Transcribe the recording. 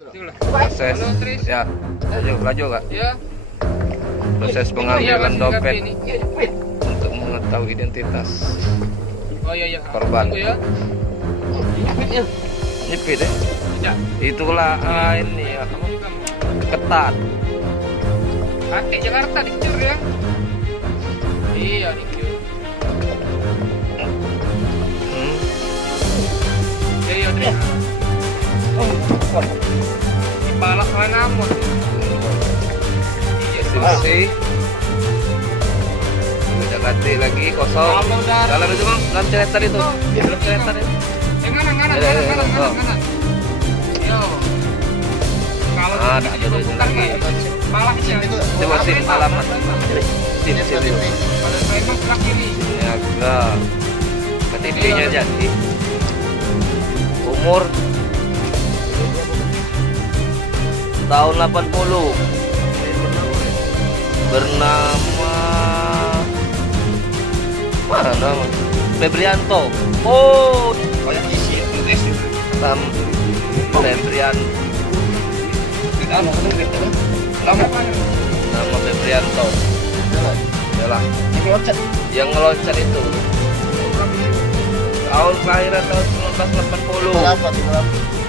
Proses ya, laju kak. Proses pengambilan dompet untuk mengetahui identitas korban. Nyepit ya? Itulah ini ya, ketat. Pakai Jakarta dicur ya? Iya dicur. Iya terima. Balak mana mon? Iya sih. Udah ganti lagi kosong. Dalam itu bang, dalam ceretan itu. Dalam ceretan itu. Mana. Yo. Kalau ada lagi. Balaknya. Coba sim alamat. Sim. Pada saya mah sebelah kiri. Ya enggak. KTP-nya jadi. Umur tahun 80. Bernama mana nama? Febrianto. Oh, kayak isi itu. Febrianto. Nama Febrianto. Yalah. Yang ngeloncat itu. Tahun kelahiran tahun 1980.